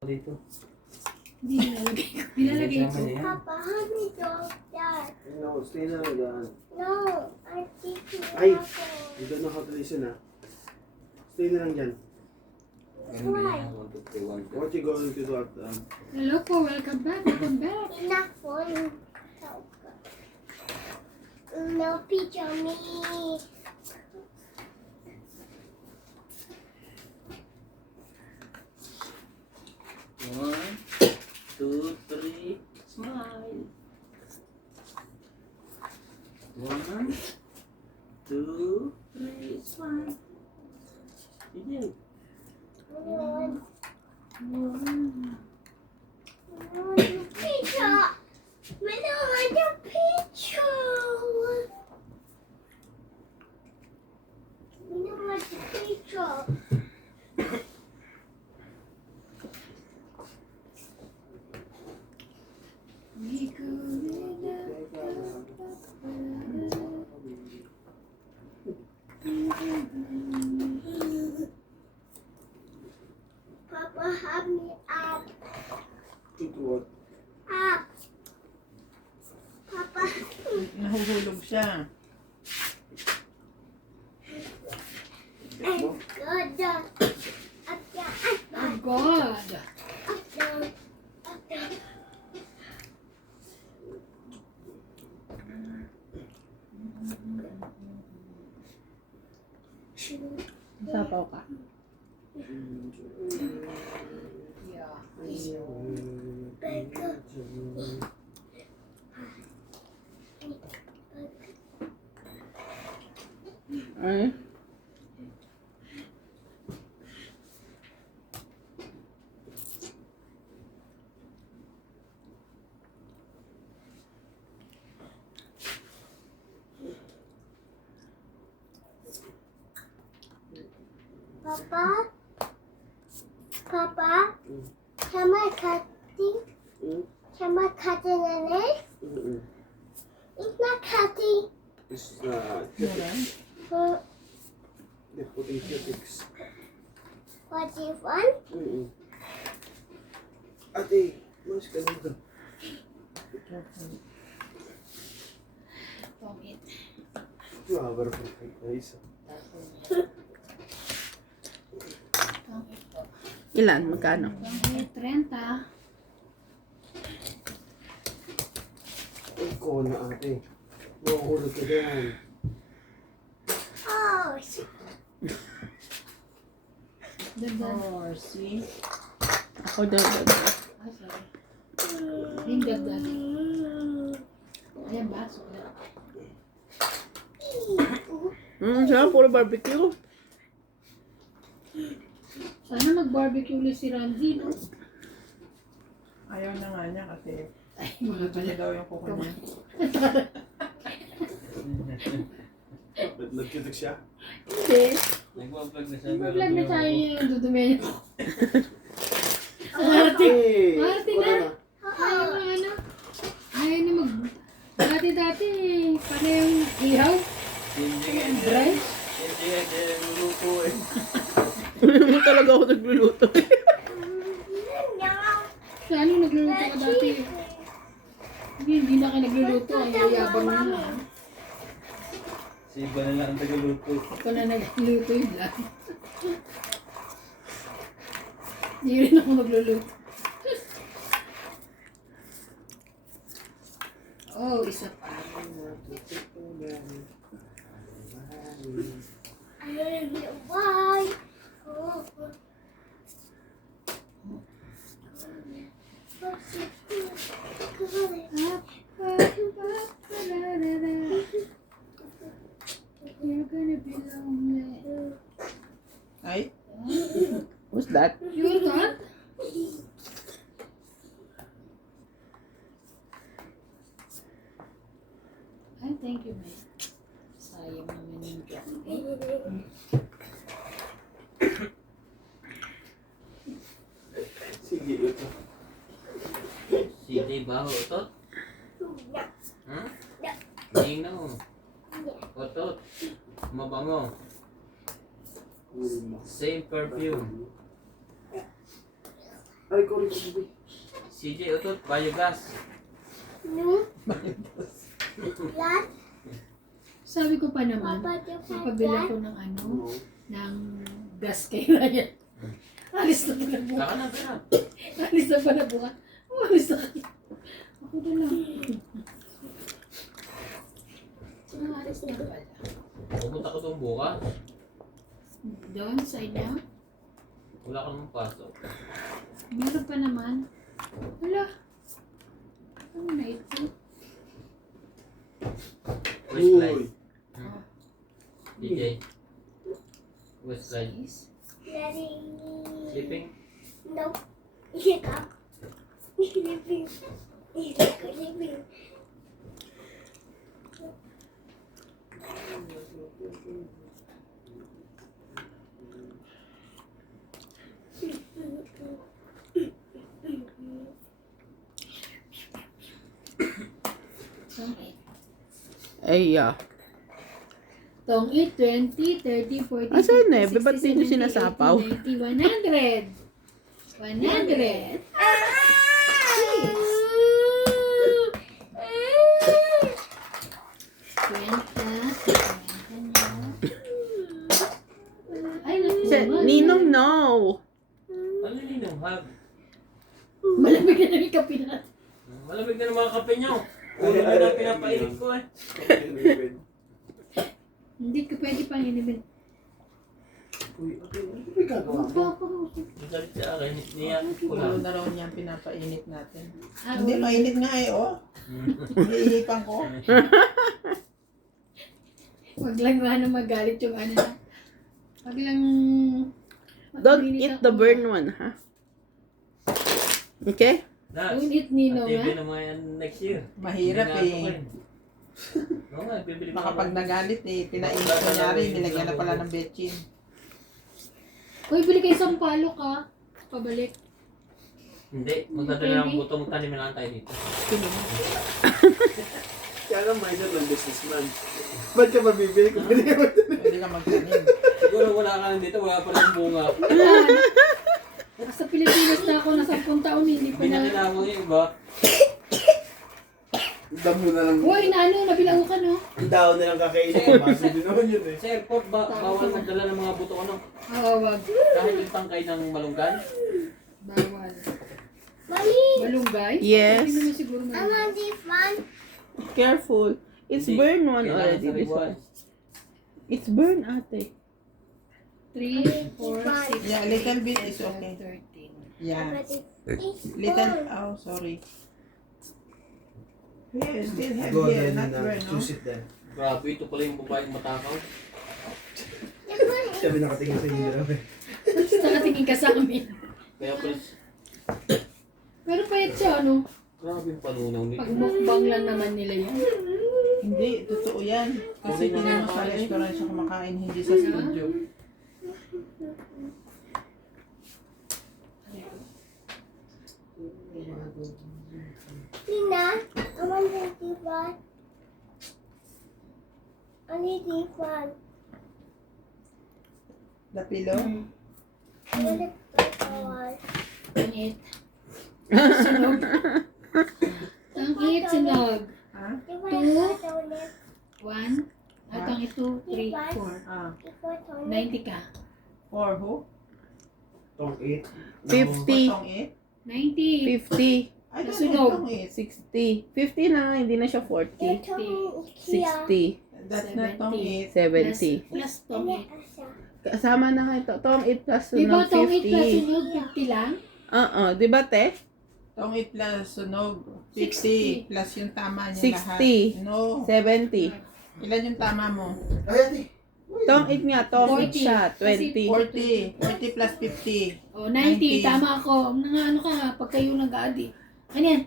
Dito. Hindi nilalagay ko. Nilalagay ko. Papa, how many dogs that? No, stay na lang. No, I think you Ay! have You don't know how to listen, ha? Stay na lang dyan. Why? What you going to do at, Hello po, welcome back. Welcome back. enough one. No picture me. One, two, three, smile. One, two, three, smile. Sige. One. Picture. We don't want a picture. We don't want a picture. We go Papa, help me up. into what? Up. Papa. Nahuhulog siya. I'm good. Up down. Oh God. Up down. Up down. Sapaw ka. Yeah. Back up. Ay. Papa? Papa? Can I cutting? Can I cutting in it? It's not cutting. It's, Meron. they're putting cutics. What do you want? Ate, mas ka dito. Pangit. Flower for guys. Pangit po. Ilan? Magkano? Pangit. 30. Ikaw na ate. Makukulog ka dyan. Oh, shit. Dagdag. Oh, see? Ako daw. Ah, sorry. Yung dagdag. Ayan ba? Sulat. Siya, puro barbecue. Sana mag-barbecue ulit si Randy, no? Ayaw na nga niya kasi Ay, mga siya pala. daw yung kuko niya. Nag-cutic siya? Hindi. Nagbablog na siya. Mag-vlog na tayo yung dudumi niya. Ate! Ate na. Wala Ayaw na ano. Ayaw na mag... Dati-dati, paano yung ihaw? Hindi nga Dry? Hindi nga luluto eh. Hindi mo talaga ako nagluluto. No. Sa ano nagluluto ka dati? Hindi na kayo nagluluto. Ang yayabang mo na. Si iba na lang ang tagaluto. Ako na nagluluto yun lang. Hindi rin ako magluluto. Oh, isa pa. Why? You're gonna be lonely. Ay? Who's that? You thought? Ay, thank you, May. Sayang naman yung candy. Sige, ito. Sige, baho. Otot? Ha? Nino. Otot. Mabango. Same perfume. Aray ko, baby. CJ Utot, biogas. No. Yan. Sabi ko pa naman, Papa, yung papabili yan. ko ng ano, No. ng gas kay Ryan. Alis na pala buka. Saka na, saka. Alis na pala buka. Alis na. Ako na lang. Alis na pala. Pupunta ko doon bukas. Doon sa inyo? Wala ka naman pasok. Meron pa naman. Wala. Ano na ito? Westline. Oh, DJ. Westline. is. Daddy. Sleeping? No. Ika. Sleeping. Sleeping. Ay, yeah. Tong 8, 20, 30, 40, Asan na? 50, Ba't di nyo 60, 70, sinasapaw? 80, 90, 100. 100. Ay, naku. Ninong, no. Ano yun yung hug? Malamig na yung kape natin. Malamig na ng mga kape niyo. Puro na na pinapainit ko eh. Hindi ka pwede pang inimin. Uy, okay. Ano ba gagawa mo? Galit sa akin, niya ko Pulo lang. na raw niya ang pinapainit natin. Ah, Hindi, wala. mainit nga eh, oh. Iihipan ko. Wag lang ano magalit yung ano na. Wag lang... Don't makainit eat ako. the burn one, ha? Okay? Nas, Don't eat Nino, TV ha? naman yan next year. Mahirap Hindi eh. na ako Oo nga, bibili ko. Baka pag nagalit eh, pinainit ko nyari, nilagyan na pala ng betchin. Uy, bili kayo isang palo ka. Pabalik. Hindi, magdadala ng butong tanim lang tayo dito. Kaya nga minor lang businessman. Ba't ka mabibili kung bili ka Pwede ka magtanim. Siguro wala ka lang dito, wala pa lang bunga. Sa Pilipinas na ako na 10 taon, hindi pa Hindi na na... tinawag yung iba. damo na lang. Uy, inaano, nabilang ka, no? Ang daw na lang kakainin. Maso din naman yun eh. Sa airport, bawal magdala ng mga buto ano. Oo, wag. Kahit yung tangkay ng malunggan. Bawal. Mommy, Malunggay? Yes. Hindi naman siguro I malunggay. want this one. Careful. It's Hindi. burn one Kailangan already, sa this ribuan. one. It's burn, ate. 3, 4, 6, Yeah, little bit is okay. 13. I Yeah. want this Little, one. oh, sorry. Here, still have Go here, then, not burn, no? choose it then. Grabe, ito pala yung babaeng matakaw. Sabi nakatingin sa inyo lang eh. Basta nakatingin ka sa amin. Kaya pala, Pero payat siya, ano? grabe yung panunaw nito. Pag mukbang lang naman nila yan. Hindi, totoo yan. Kasi tinanong sa restaurant siya kumakain, hindi sa studio. Nina, I want this one. I need this one. The pillow? I want this one. Tangit. Sunog. Tangit, sunog. Ha? This one, this 1. At ang ito, 3, 4. Ah, one. 90 ka. for who? Tong 8. 50. Oh, Tong 8? 90. 50. I don't Nasunog. know tong 8. 60. 50 na nga, hindi na siya 40. Your tongue is here. 60. That's not tong 8. 70. 70. Plus And tong then 8. Asa. Kasama na nga ito. Tong 8 plus Di ba sunog tong 8 plus 50. sunog, 50 lang? Oo, di ba te? Tong 8 plus sunog 60. 50 plus yung tama niya 60. lahat. No. 40. 70. Ilan yung tama mo? Ay, ate. Tong 8 nga, tong 8 40. siya. Kasi 20. 40. 40 plus 50. O, 90. 90. Tama ako. Ano ka, pag kayo nag-aadi. Ano yan?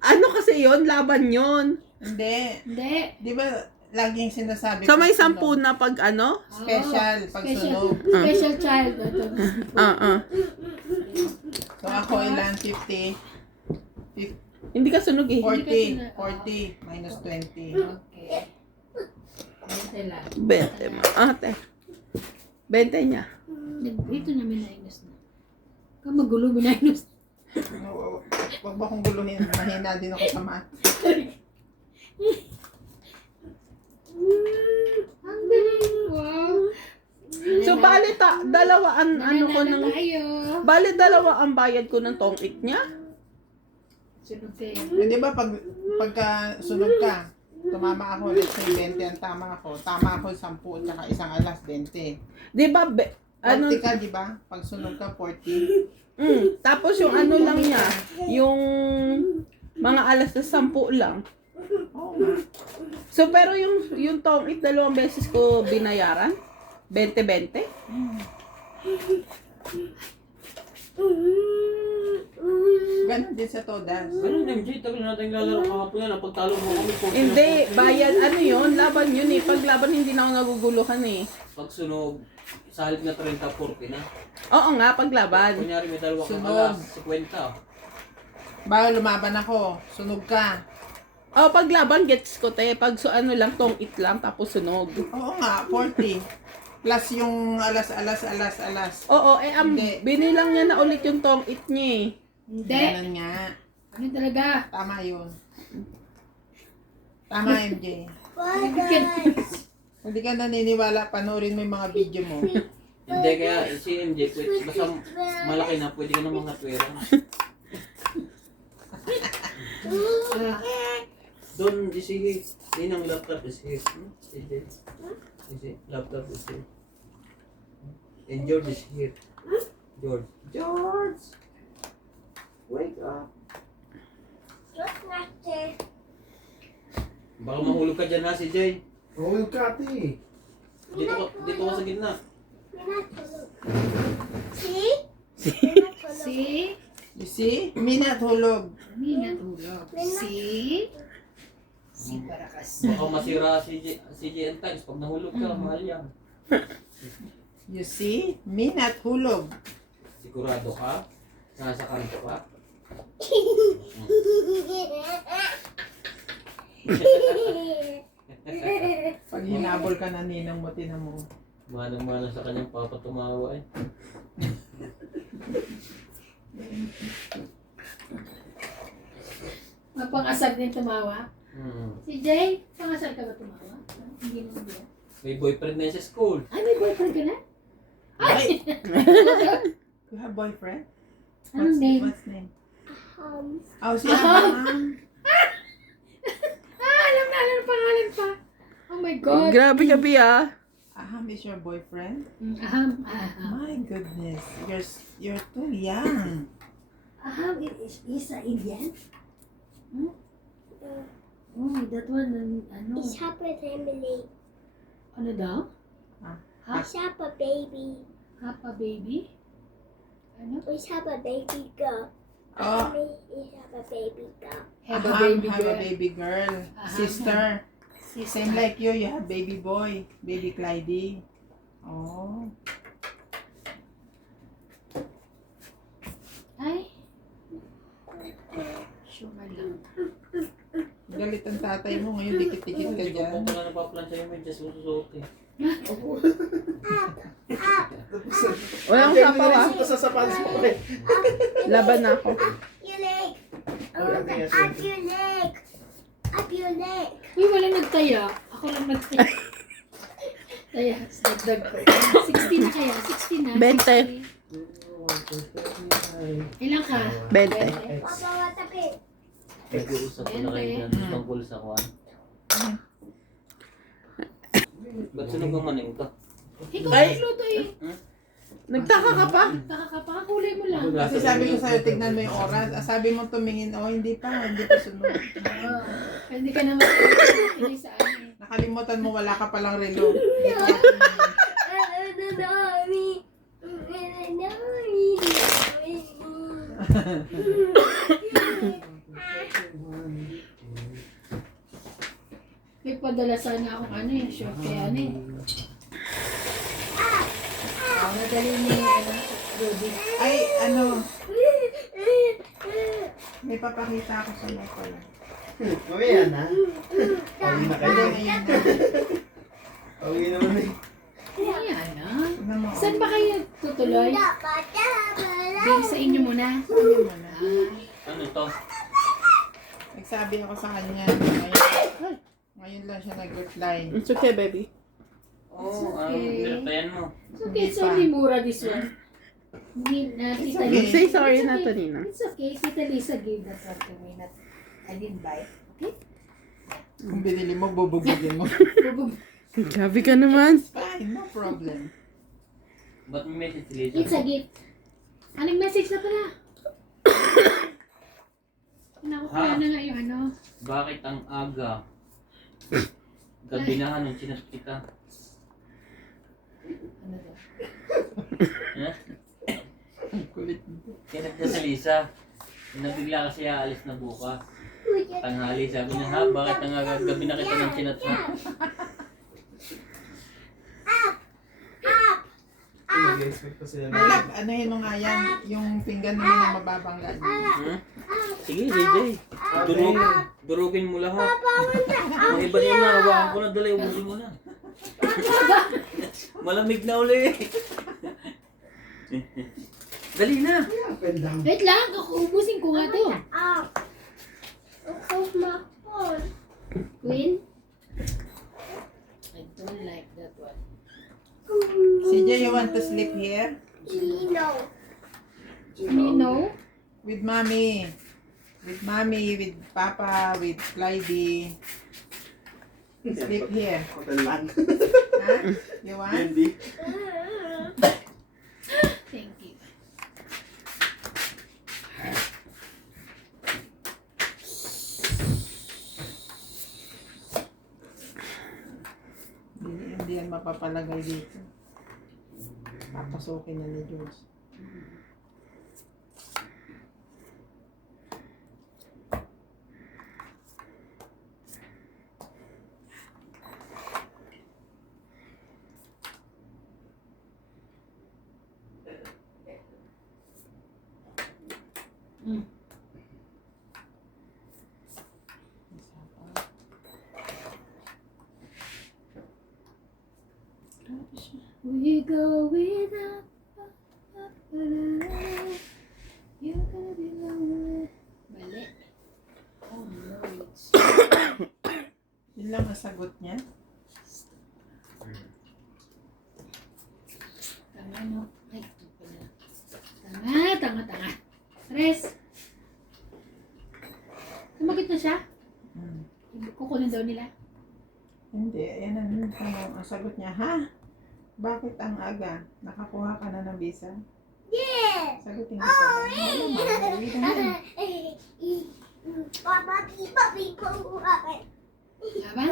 Ano kasi yon Laban yon. Hindi. Di ba laging sinasabi Oh, pag Ah, So may sunog, 10 na pag ano? Special pag sunog. Special child. Ito. So ako ilan? 50. Hindi ka sunog eh. 40. 40 minus 20. Okay. Ito lang. 20 mo. Ate. 20 niya. Ito na minus na. Kung magulo, minus. ba akong guluhin? Mahina din ako sa math. Ang galing. Wow. So, bali dalawa ang ano ko ng... Tayo. Bali dalawa ang bayad ko ng tong-ik niya? Sunog kayo. Di ba pagka sunog ka, tumama ako, let's say 20 ang tama ako. Tama ako 10 at saka isang alas 20. Di ba, ano? 40 ka, di ba? Pag sunog ka, 40. Tapos yung ano lang niya, yung mga alas na 10 lang. Oo nga. So, pero yung tong-ik, 2 beses ko binayaran? 20-20? Ganon din sa Todas. Ganun MJ, tagal natin lalaro kahapon yan. Pagtalo mo kami. Hindi, bayad, ano yun, laban yun eh. Pag laban, hindi na ako naguguluhan eh. Pag sunog, sa halip na 30-40 na. Oo nga, pag laban. Kunyari may dalawa kang Sunog. alas, 50. Bago lumaban ako, sunog ka. Oo, pag laban, gets ko te. Pag ano lang, tong-it lang, tapos sunog. Oo nga, 40. Plus yung alas. Oo, Hindi. binilang niya na ulit yung tong-it niya eh. Hindi. Ganun nga. Ano talaga? Tama yun. Tama, MJ. Bye, guys. Hindi ka naniniwala, panoorin mo yung mga video mo. Hindi, kaya si MJ, basta malaki na, pwede ka na mga twera. Doon, sige, yun ang laptop is here. MJ, laptop is here. And George is here. George! Wake up! Just not there. Baka mahulog ka dyan ha, si Jay. Mahulog ka, ate. Dito ka sa gitna. Minatulog. See? Minatulog. See? You see? Minatulog. Hindi natulog. See? Si para kasi. Baka masira si Jay and Times. Pag nahulog ka, mahal yan. You see? Minatulog. Sigurado ka? Nasa kanto ka? Pag hinabol ka na ninang mo, tinan mo. Manang-manang sa kanyang papa tumawa eh. Mapangasag din tumawa. Si Jay, pangasal ka ba tumawa? Hindi naman din. May boyfriend na yun sa school. Ay, may boyfriend ka na? Ay! You have boyfriend? Anong name? What's name? Um, Oh, si Abraham. Alam na ang pangalan pa. Oh my God. Grabe ka, Bia. Aham is your boyfriend? Aham. My goodness. You're too young. Aham is a Indian? Oh, that one, ano? it's Papa family. Ano daw? It's Papa baby. Hapa baby? Ano? It's Papa baby girl. Oh, It's Papa baby girl. Have a Aham baby have a girl. baby girl. Aham. Sister. Same like you have baby boy. Baby Clyde. Oh. Ay. Sure lang. Galit ang tatay mo ngayon. Dikit-dikit ka Hindi ko dyan. po pala napaplansya yung medyas susuot eh. Walang sapaw ah. Ito sa sapatos mo ulit. Laban na ako. Your leg. Oh, Oh, okay, yes, up yes. your leg. Up your leg. Uy, wala nagtaya. Ako lang nagtaya. Taya, dagdag ko. 16 na kaya? 16 na? 20. 16. Ilan ka? 20. Papa, watapin. Nag-uusap ko na kayo dyan tungkol sa kuwan. Ba't sunog ang maning ka? Ikaw Ay. nagluto eh. Nagtaka ka pa? Nakakapakulay mo lang. Kasi sabi ko sa'yo, tignan mo yung oras. Sabi mo tumingin, oh hindi pa sunod. Hindi ka naman hindi sa akin. Nakalimutan mo, wala ka palang relo. May padala sana akong ano eh, short kaya ano eh. Nadali ni Ruby. Ay, ano, may papakita ako sa mga pala. Mamaya na. Pauwi na kayo. Ngayon na. Pauwi naman eh. Ayan na. Tignan mo. Saan ba kayo tutuloy? Di, sa inyo muna. Sabi mo na. Ano? to. Nagsabi ako sa kanya. Ngayon lang siya nag-reply. It's okay, baby. Oo, okay. nireplyan mo. It's okay, it's only mura this one. Hindi na, Tita okay. Lisa. Say sorry It's na okay. to, Nina. It's okay, Tita Lisa gave that one to me. Not, I didn't buy it. Okay? Kung binili mo, bubugugin mo. Bubog. Grabe ka naman. Fine, no problem. Ba't may message si Lisa? It's a gift. Anong message na pala? Kaya na nga yung ano. Bakit ang aga? Gabi na nung chinat kita. Ano daw? Eh? Ang kulit nito. Chinat niya si Lisa. Nabigla kasi aalis na bukas. Tanghali, sabi niya, ha? Bakit ang aga? Gabi na kita ng chinat mo? Nag-expect pa sila. Malak, ano yun nung nga yan? Yung pinggan naman na mababangga niya. Hmm? Sige, JJ. Durugin mo lahat. Mga iba niya na, hawakan ko na dala, ubusin mo na. Malamig na uli. Dali na. Up and down. Wait lang, ubusin ko nga to. Queen? I don't like that one. CJ, you want to sleep here? Nino? With mommy. With mommy, with papa, with Clyde. Sleep here. Hotel lang. Ha? You want? Hindi. Thank you. Hindi yan mapapalagay dito. Papasukin na ni George. Mm. We go without. You're gonna be lonely. Mali. Oh no, it's. Yun lang ang sagot niya. Tama, no? Ay, ito pala. Tanga. Res. Sumagot na siya? Hmm. Kukunin daw nila. Hindi, ayan ang tanong. Ang sagot niya, ha? Bakit ang aga? Nakakuha ka na ng visa? Yes. Sagutin ko pa. Wala man. Tama?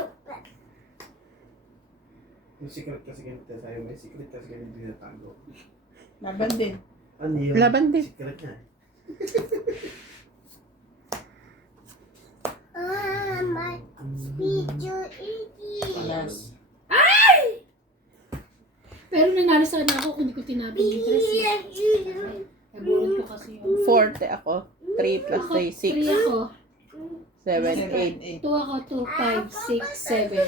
Yung secret kasi ganito tayo. May secret kasi ganito tinatago. Laban din. Ano yun? Laban din. Secret niya eh. My picture is Alas. Pero nanalo sa kanya ako kung hindi ko tinabi yung interest. Naburot ko kasi yun. 40 ako. 3 plus Ako, 3, 3 ako. 7, 8. 2 ako, 2, 5, 6, 7.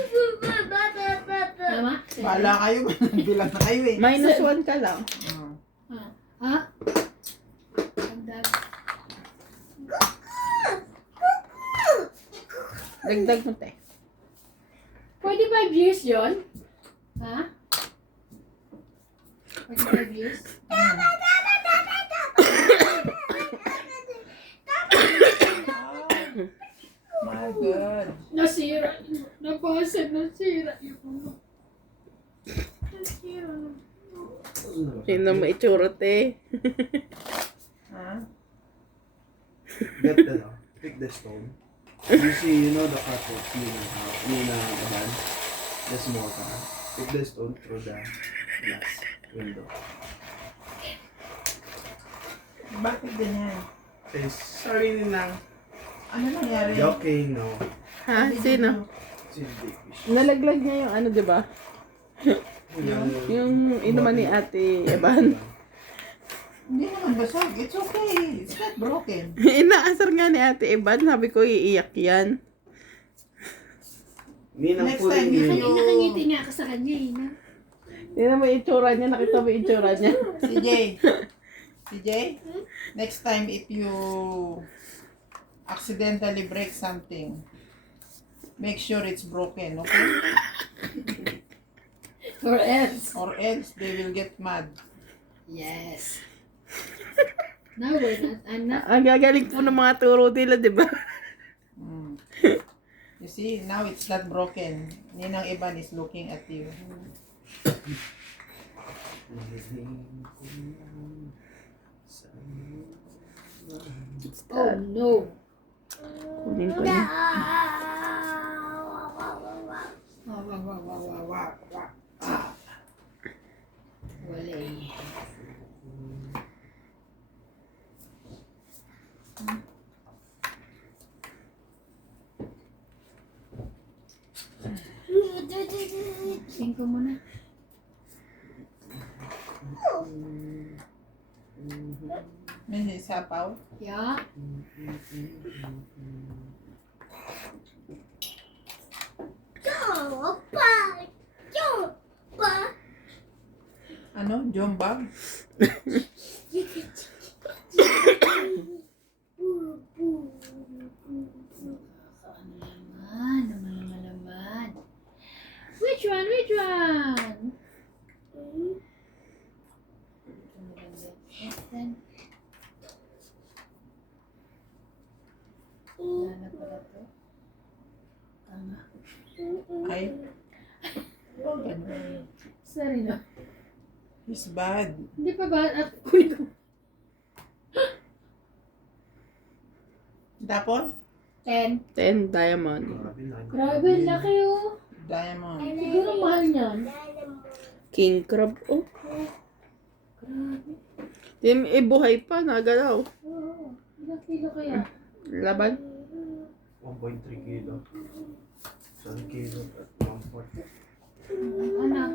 Tama? Bahala kayo. Bilang na kayo eh. Minus 1 ka lang. Oh. Ha? Ang dami. Dagdag mo, te. 45 years yun? Ha? 45 years? My God. Nasira. Nabasag, nasira. Nasira. Sino mo itsura, te? Ha? Get the, no? Pick the stone. You see, you know the carpet, Nina Gaban, the small car. Pick the stone through the glass window. Bakit ganyan? Say, sorry Nina. Ano nangyari? Joking, no. Ha? Sino? See the big fish. Nalaglag niya yung ano, di ba? Yung inuman ni Ate Eban. Hindi naman basag. It's okay. It's not broken. Inaasar nga ni Ate Eban. Sabi ko, iiyak yan. Nina, Next pulling time, you. Nakangiti nga ako sa kanya eh. No? Tingnan mo yung itsura niya. Nakita mo yung itsura niya. CJ, next time if you accidentally break something, make sure it's broken, okay? Or else. Or else they will get mad. Yes. Now we're not. I'm not. Ang gagaling po ng mga turo nila, di ba? Mm. You see, now it's not broken. Ninang Iban is looking at you. Oh no. Kunin ko yun. Wow, wow, wow, wow, wow, wow, wow. Ah. Wala eh. Sing ko muna. May sapaw. Yeah. Ano? Jombag? Ano naman. Which one? Which one? Then, wala na pala to. Tama. Ay. Oh, ganun. Sorry no. It's bad. Hindi pa ba? Kunin ko. Tapon? 10. 10 diamond. Grabe, laki oh. Diamond. Siguro mahal niyan. King crab. Oh. Grabe. Buhay pa. Nagalaw. Oo. Ilang kilo kaya? Laban. 1.3 kilo. 1 kilo at 1.4. Anak.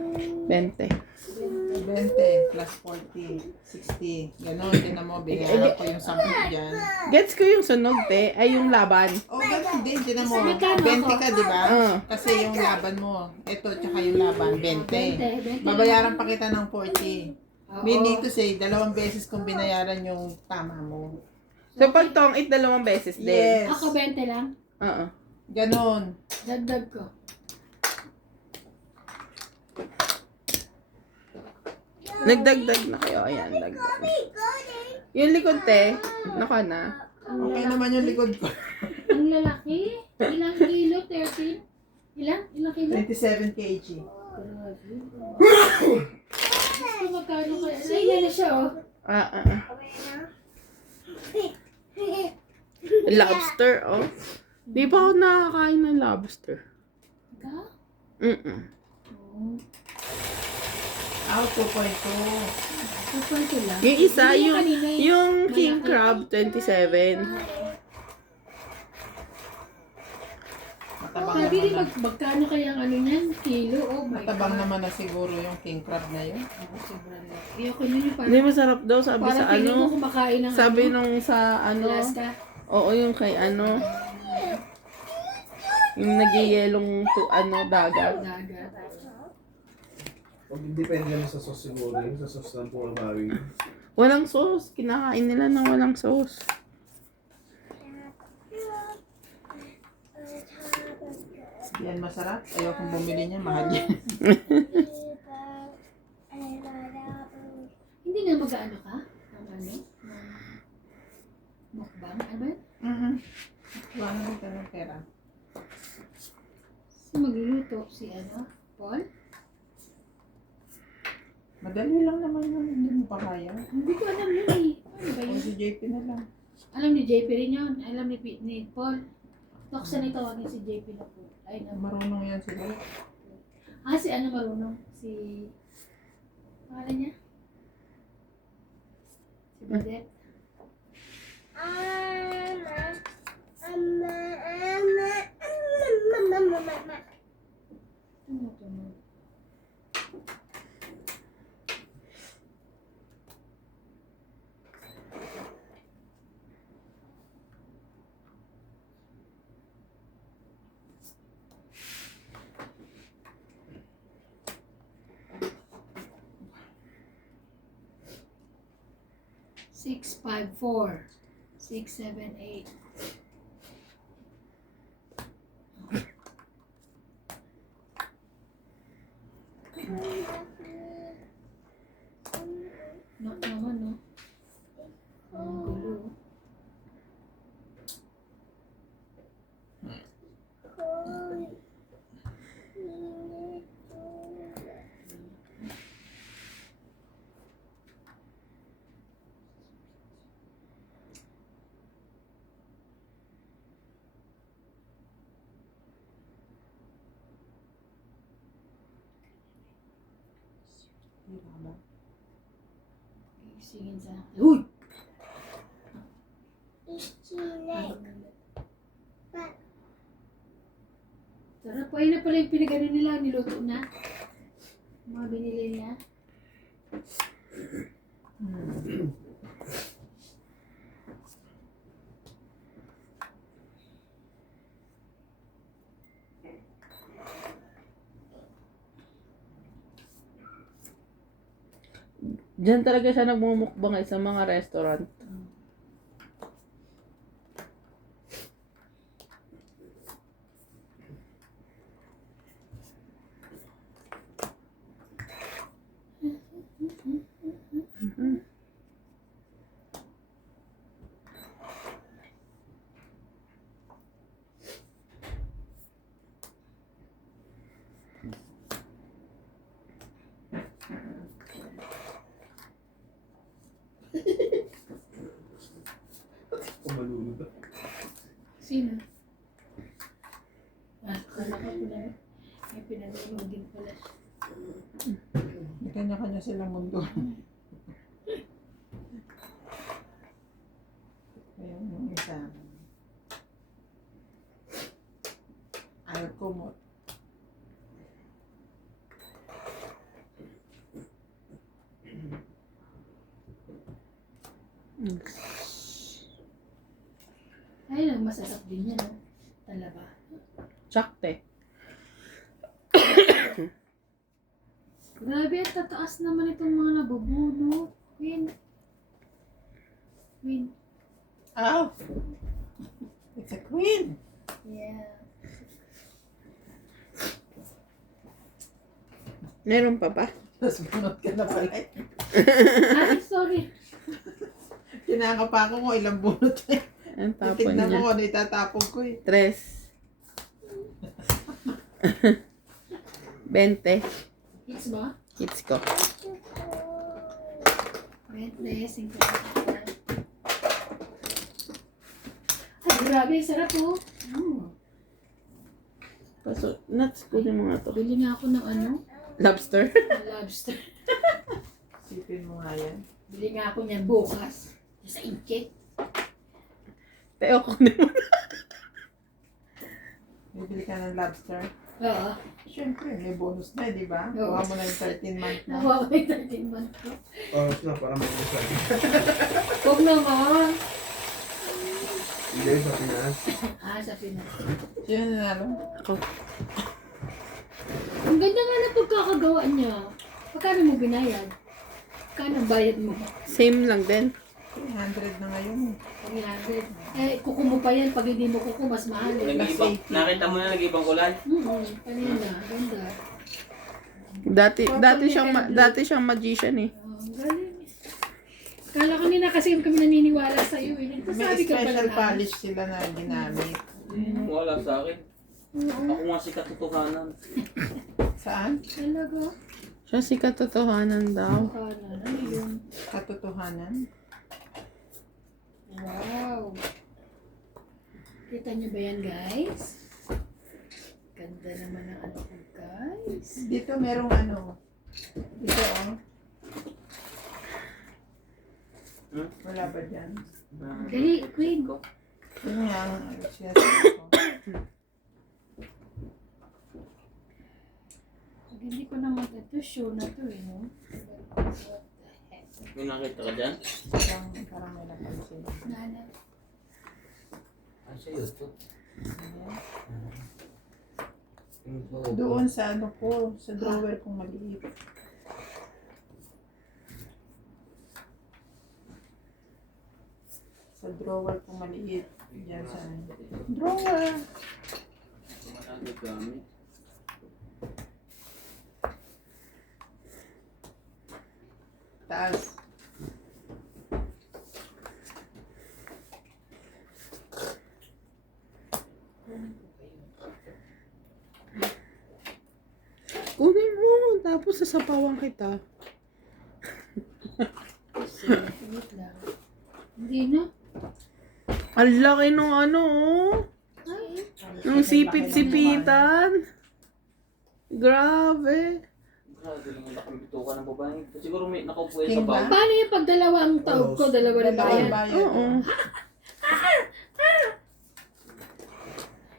20. 20 plus 40, 60. Ganon, tinan mo, binayaran ko yung 10 dyan. Gets ko yung sunog, te. Ay, yung laban. Oh, ganon din, tinan mo. Magkano 20 ako? ka, di ba? Ah. Kasi yung laban mo, ito, tsaka yung laban, 20. 20. Babayaran pa kita ng 40. Oo. Meaning to say, 2 beses kung binayaran yung tama mo. So, pag tong it 2 beses din. Yes. Ako 20 lang. Oo. Ganon. Dagdag ko. Nagdagdag na kayo. Ayan, dagdag. Yung likod, te. Naka na. Ang Okay lalaki. naman yung likod ko. Ang lalaki. Ilang kilo? 13? Ilang? Ilang kilo? 27 kg. Grabe. Gusto magkano kaya? Ay, na siya oh. Ah. Lobster, oh. Di pa ako nakakain ng lobster. Ka? Mm-mm. Oo. Out 2.2. Kupal ko lang. Yung isa, Hindi yung, kanina eh. yung king Malaki. crab, 27. Matabang Sabi naman ni na. magkano kaya ang ano niyan? Kilo? Oh my Matabang God. naman na siguro yung king crab na yun. Ako, sobrang laki. Ayoko nun yung Hindi parang, masarap daw, sabi parang sa feeling ano. ko kumakain ng Sabi ano, nung sa ano. Alaska. Oo, yung kay ano. Yung nagyayelong to ano, dagat. Dagat. Pag depende naman sa sauce siguro. Yung sa sauce lang po nabawi. Walang sauce. Kinakain nila ng walang sauce. Yan masarap. Ayokong bumili niya. Mahal yan. Hindi nga mag-ano ka? Ang ano? Ng mukbang? Ano ba yun? Wala naman ka ng pera. Si magluluto si ano? Paul? Madali lang naman yun. Hindi mo pa kaya. Hindi ko alam yun eh. Ano ba O yun? si JP na lang. Alam ni JP rin yun. Alam ni Paul. Toksa na tawagin si JP na po. Ay na. Marunong yan sila. Si ano marunong? Si... Pangalan niya? Si Badet. Tumutunog. Six, 5, 4, 6, 7, 8. Singin sa akin. Uy! Ichinek. Sarap po. Ayun na pala yung pinagano nila. Niluto na. Mga binili niya. Diyan talaga siya nagmumukbang sa mga restaurant. Kumalunod. Sino? Kala ko pala. May pinanonood din pala siya. May kanya-kanya silang mundo. Ayun yung isa. Ayaw ko mo. Ayun, masarap din yan. No? Talaba. Tsakte. Grabe, at tataas naman itong mga nabubuno. Win. Win. Ow! It's a queen! Yeah. Meron pa ba? Tapos bunot ka na pala. Ay, sorry. Kinakapa ko kung ilang bunot na. Ang tapon Titignan niya. mo kung ano itatapon ko eh. 3. 20. Hits ba? Hits ko. Wait, blessing ko. Ay, grabe, sarap oh. Kaso, nuts ko din mga to. Bili nga ako ng ano, Lobster. lobster. Sipin mo nga yan. Bili nga ako niyan bukas. Sa Inche. Teo ko din mo. Bibili ka ng lobster. Oo. Siyempre, may bonus na, di ba? Oo. Kuha mo na yung 13 month na. Nakuha ko yung 13 month ko. Oras na para mag-usap. Huwag naman. Hindi sa Pinas. Sa Pinas. Sino nanalo? Ako. Ang ganda nga na pagkakagawa niya. Pagkano mo binayad? Pagkano ang bayad mo? Same lang din. 300 na ngayon. 300. Eh, kuko mo pa yan. Pag hindi mo kuko, mas mahal. Eh. Nag-ibang, nakita mo na nag-ibang kulay? Kanina. Ganda. Dati siyang magician eh. Ang galing. Kala kanina kasi kami naniniwala sa iyo. May Nagsasabi ka pala special na. polish sila na ginamit. Wala sa akin. Ako nga si katotohanan. Saan? Talaga? Siya si katotohanan daw. Kanan. Ano yun? Katotohanan? Wow. Kita niyo ba yan, guys? Ganda naman ng ano ko, guys. Dito merong ano. Dito oh. Wala ba dyan? Dali, Queen. Yun nga ang sinasabi ko. Hindi ko naman ito. Show na to eh, no? May nakita ka dyan? Parang may napansin. Nana. Sa YouTube. Doon sa ano ko, sa drawer kong maliit. Sa drawer kong maliit. Diyan sa drawer. Marami gamit. Taas. Kunin mo. Tapos sasapawan kita. Wait lang. Hindi na. Ang laki nung ano oh. Nung sipit-sipitan. Grabe. Masyado lang nakabito ka ng babae. Siguro may nakaupo yan sa King ba? bawang. Paano yung pag dalawa ang taog ko, dalawa rin Dalawang bayan? bayan. Oo.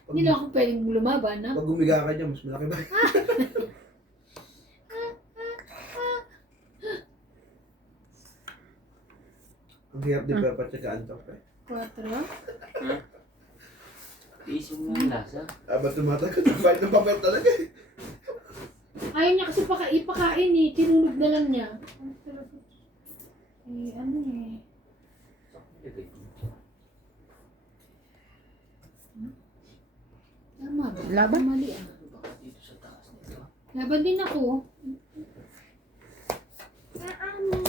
Hindi lang ako pwedeng lumaban, ha? Pag gumiga ka dyan, mas malaki ba? Ang hirap din pa patsagaan to, pre. 4. Tiisin mo yung lasa. Aba tumatagal, nabalik ng papel talaga eh. Ayaw niya kasi ipakain eh. Tinunog na lang niya. Eh, ano eh. Tama ba? Laban? Mali ah. Baka dito sa taas nito. Laban din ako.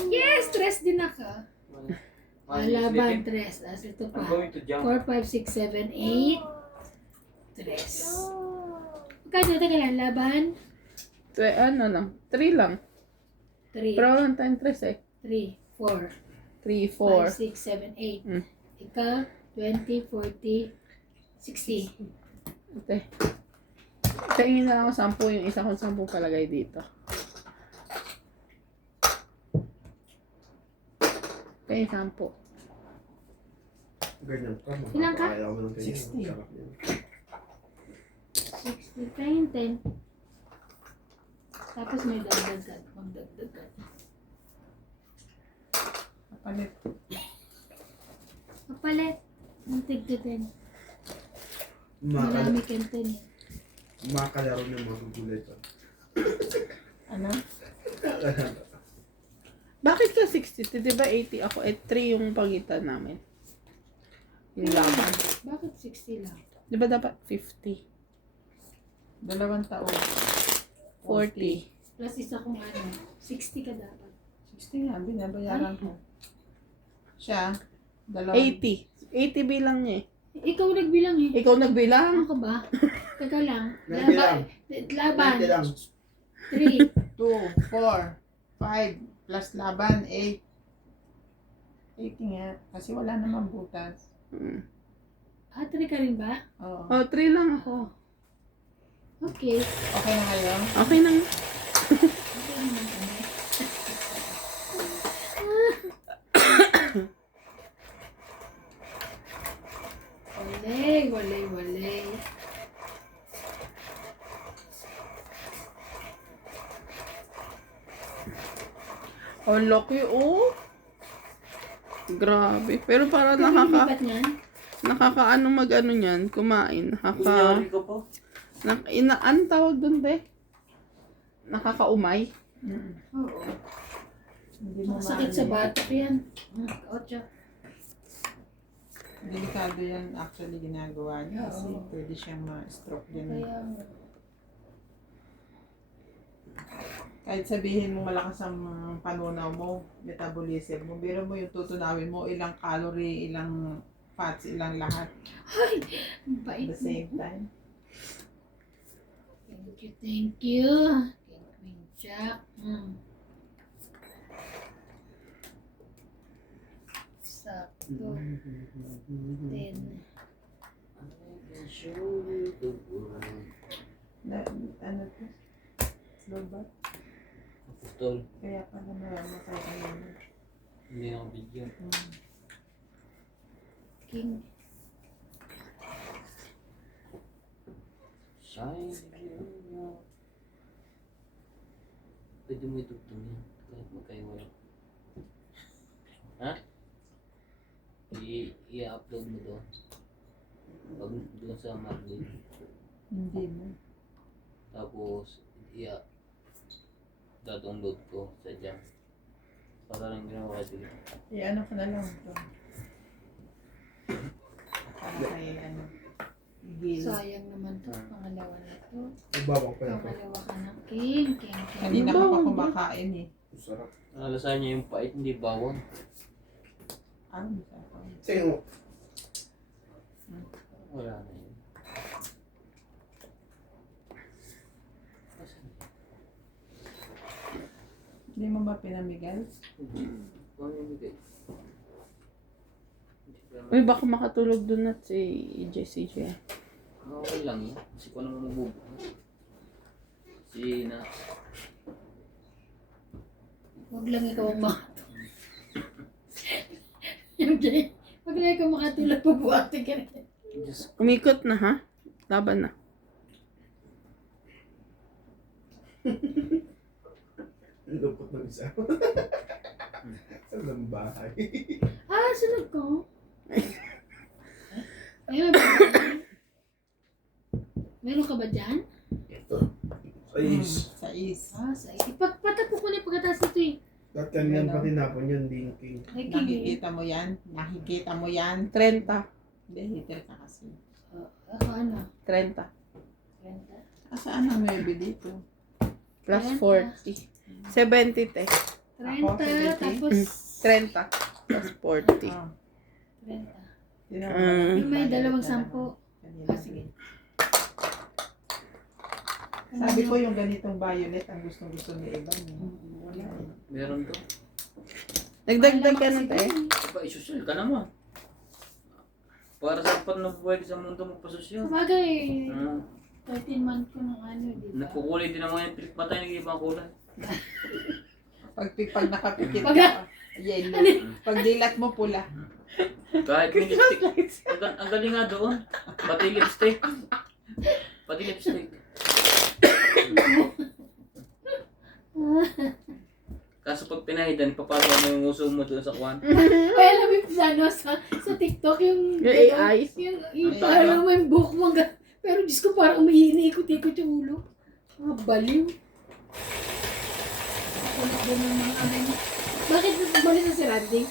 Yes! Stress din ako. Laban, tres. As ito I'm pa. going to jump. 4, 5, 6, 7, 8. Tres. Magkano? Teka lang. Laban. Ano lang, 3 lang. 3. Pero walang time 3 eh. 3, 4, 3, 5, 4. 6, 7, 8. Mm. Ika, 20, 40, 60. Ate. Tingin na lang ako 10, yung isa kong 10 palagay dito. Kaya 10. Ganyan ka, Ilan ka? makakaya mo ng ganyan. 60. Sarap yan. 60. Kaya yung 10. Tapos may dagdag ka. Magdagdag ka. Kapalit. Kapalit. Ang tigda 10. Makakala- Marami kang 10 eh. Makakalaro ng mga gugulay to. Ano? Bakit ka 60? Di ba 80 ako? 3 yung pagitan namin. Yung laban. Bakit 60 lang? Di ba dapat 50? 2 taon. 40. Plus isa kong ano. 60 ka dapat. 60 nga, binabayaran ko. Siya, 2. 80. 80 bilang niya eh. Ikaw nagbilang eh. Ikaw nagbilang. Ako ba? Teka lang. Nagbilang. Laban. Hindi lang. 3. 2, 4, 5, plus laban, 8. 80 nga, kasi wala namang butas. Mm. 3 ka rin ba? Oo. Oh, 3 lang ako. Okay. Okay na ngayon? Okay nang. Okay naman kami. Walay. Oh, laki oh. Grabe. Pero para Lipat niyan? nakakaano mag-ano niyan, kumain. Kunyari ka pa. Ano tawag dun, be? Nakakaumay. Oo. Hindi mo Sakit sa batok yan. Ocho. Delikado yan actually ginagawa niya kasi pwede siyang ma-stroke din. Kaya, Kahit sabihin mo malakas ang panunaw mo, metabolism mo, biro mo yung tutunawin mo, ilang calorie, ilang fats, ilang lahat ay, ang at bait the mo. same time. Thank you. Queen Jack. Sakto. 10. Ano to? Slow ba? Pistol. Kaya pala namamatay ka yun. Hindi na ako video. King. Shine. Pwede mo itugtong yan. Kahit magkaiwala. Ha? I-upload mo doon. Pag doon sa Marlin. Hindi mo. Tapos, da-download ko sa Jam. Para lang ginawa ko dito. Ano ko na lang ito. Para kay ano. Gil. Sayang naman to. Pangalawa na to. Nagbawang pa yan. Pangalawa ka na. King. Kanina ka pa kumakain eh. Sarap. Nalasahan niya yung pait, hindi bawang. Ano sa ako? Sige mo. Wala na yun. Asan? Hindi mo ba pinamigay? Paano yung bigay? Uy, baka makatulog dun at si JCJ. Okay lang yun. Kasi ko naman mabubuhay. Si na. Huwag lang ikaw ang makatulog. MJ, huwag lang ikaw makatulog, pabuhati ka na. Diyos ko. Umikot na ha? Laban na. Lupot ng isa. Sa bahay. Ah, sunod ko. Ayun, meron ka ba dyan? Ayos. Sa is. Ah, sa patapos ko na yung pagkatapos ito eh. At kanyan pa tinapon yun, dinking. Ay, kini. Nakikita mo yan? Nakikita mo yan? 30. Hindi, heater ka kasi. Ako ano? 30. 30. Saan ang maybe dito? Plus 30. 40. 70 te. 30, tapos 30. Plus 40. Ah. 30. Yung May dalawang 10. Ah, sige. Sabi ko yung ganitong violet ang gustong-gusto ni Evan. Wala eh. Meron to. Nagdagdag ka na te. Diba, isosyal ka naman. Para sa panabuhay sa mundo magpasosyal. Sabagay, Ah, 13 month ko ng ano, di ba? nagkukulay din naman yung pilik mata, nag-ibang kulay. Pag nakapikit Pag- ka, yellow. Pag dilat mo, pula. Kahit yung lipstick. Ang galing nga doon. Pati lipstick. Pati lipstick. Kaso pag pinahidan, papasok mo yung uso mo doon sa kwan. Ay, alam mo yung ano, sa TikTok, yung AI? yung parang mo yung buhok mo. Pero Diyos ko, parang umiikot-ikot yung ulo. Mga baliw. Ako na din ng mga ano niya. Bakit balik na si Randy?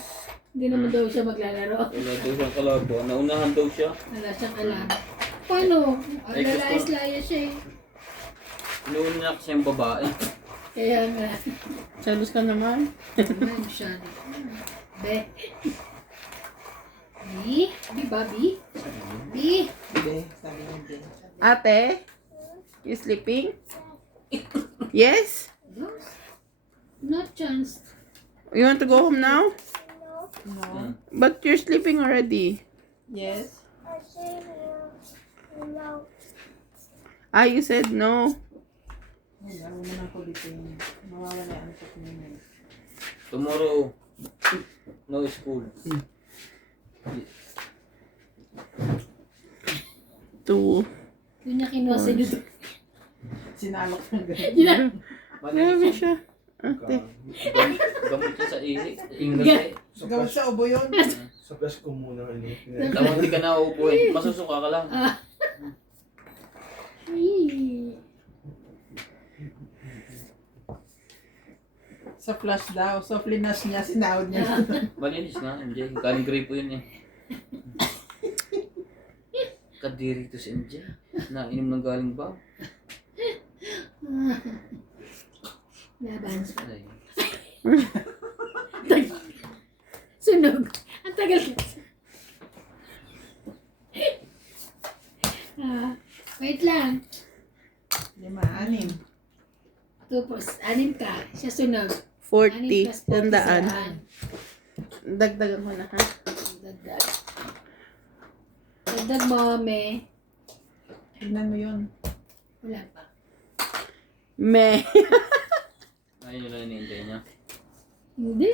Hindi naman daw siya maglalaro. Wala daw siyang kalabo. Naunahan daw siya. Wala siyang alam. Paano? Ang Ay, gusto- lalayas-layas siya eh. Inuuna niya kasi yung babae. Kaya nga. Salos ka naman. Naman siya. Be. B? B ba? B? B? Hindi, sabi niya din. Ate? You sleeping? Yes? No. No chance. You want to go home now? No. But you're sleeping already. Yes. I say no. Ah, you said no. Laro mo ng kulitin. Mawawala ang tok niya. Tomorrow, no school. 2. Yun niya kinuha sa dito. Sinalok ng ganyan. Yun Grabe Malinis siya. Ate. gamot siya sa ihi. Ingles eh. Gawin sa ubo yun. Sa flash ko muna. Tama hindi ka na uupuin. Masusuka ka lang. Sa flash daw. So, flinas niya, sinahod niya. Malinis nga, MJ. Kaling gripo yun eh. Kadiri to si MJ. Nainom ng galing ba? Laban. Aray. Sunog. Ang tagal kasi. Wait lang. 5, 6. 2 plus 6 ka. Siya sunog. 40. 6 plus 40, Tandaan. 100. Dagdagan ko na ha. Dagdag. Dagdag mo, me. Tignan mo yun. Wala pa. Me. Ayun yun lang hinihintay niya. Hindi.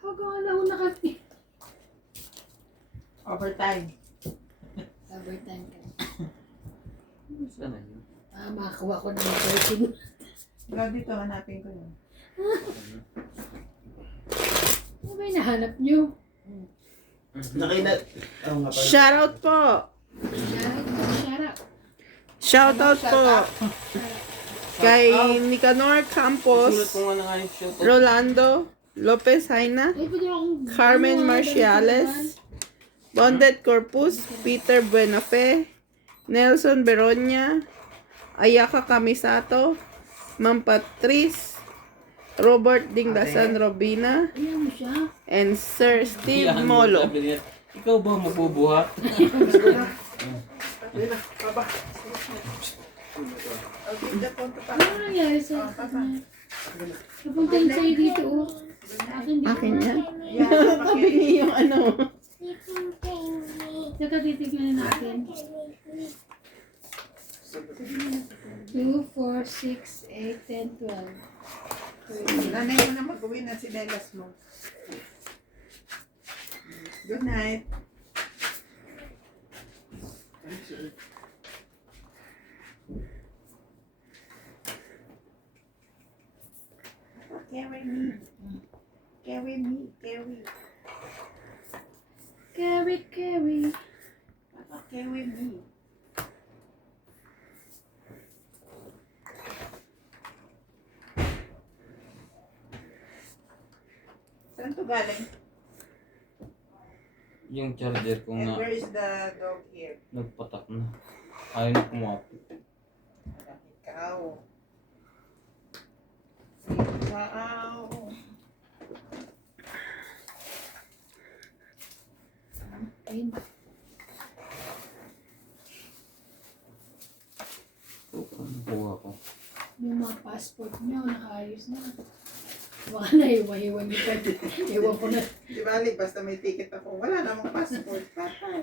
Hanggang alauna kasi. Overtime. Overtime ka. Sana yun. Makakuha ko ng 13. Ikaw dito, hanapin ko yun. Ano ba yung nahanap nyo? Nakinat. Oo nga pala. Shoutout po. Shoutout po. Kay Nicanor Sulat Campos, ko nga na nga yung show. Rolando Lopez Haina, Ay, pwede akong... Carmen Marciales, Bondet Corpus, Peter Buenafe, Nelson Beronia, Ayaka Kamisato, Ma'am Patrice, Robert Dingdasan Robina, Ayan mo siya. and Sir Steve Iyakan mo, Molo. sabi niya, ikaw ba mabubuhat? Ano nangyari sa... Napunta yun sa'yo dito, oh. Akin yan. Nakabili yung ano. Sleeping penguin. Saka titignan natin. 2, 4, 6, 8, 10, 12. Nanay mo na mag-uwi ng sinelas mo. Good night. Carry me. Carry me. Carry. Carry. Papa, carry me. Saan to galing? Yung charger ko And nga, where is the dog here? nagpatak na. Ayaw na kumapit. Ikaw. Wow. Ayun. So, nakuha ko. Yung mga passport niyo, nakaayos na. Baka naiwan-iwan niyo pa. Ewan ko na. Di bali, basta may ticket ako. Wala namang passport. Patay.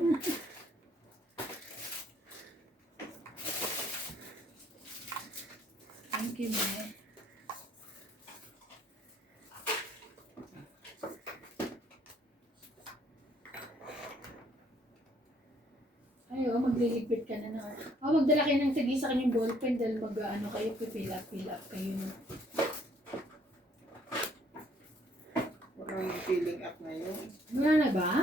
Thank you, man. Ay, magliligpit ka na na. Magdala kayo ng tagi sa kanyang ballpen dahil mag-ano kayo, fill up kayo. No? Walang filling up ngayon. Wala na ba?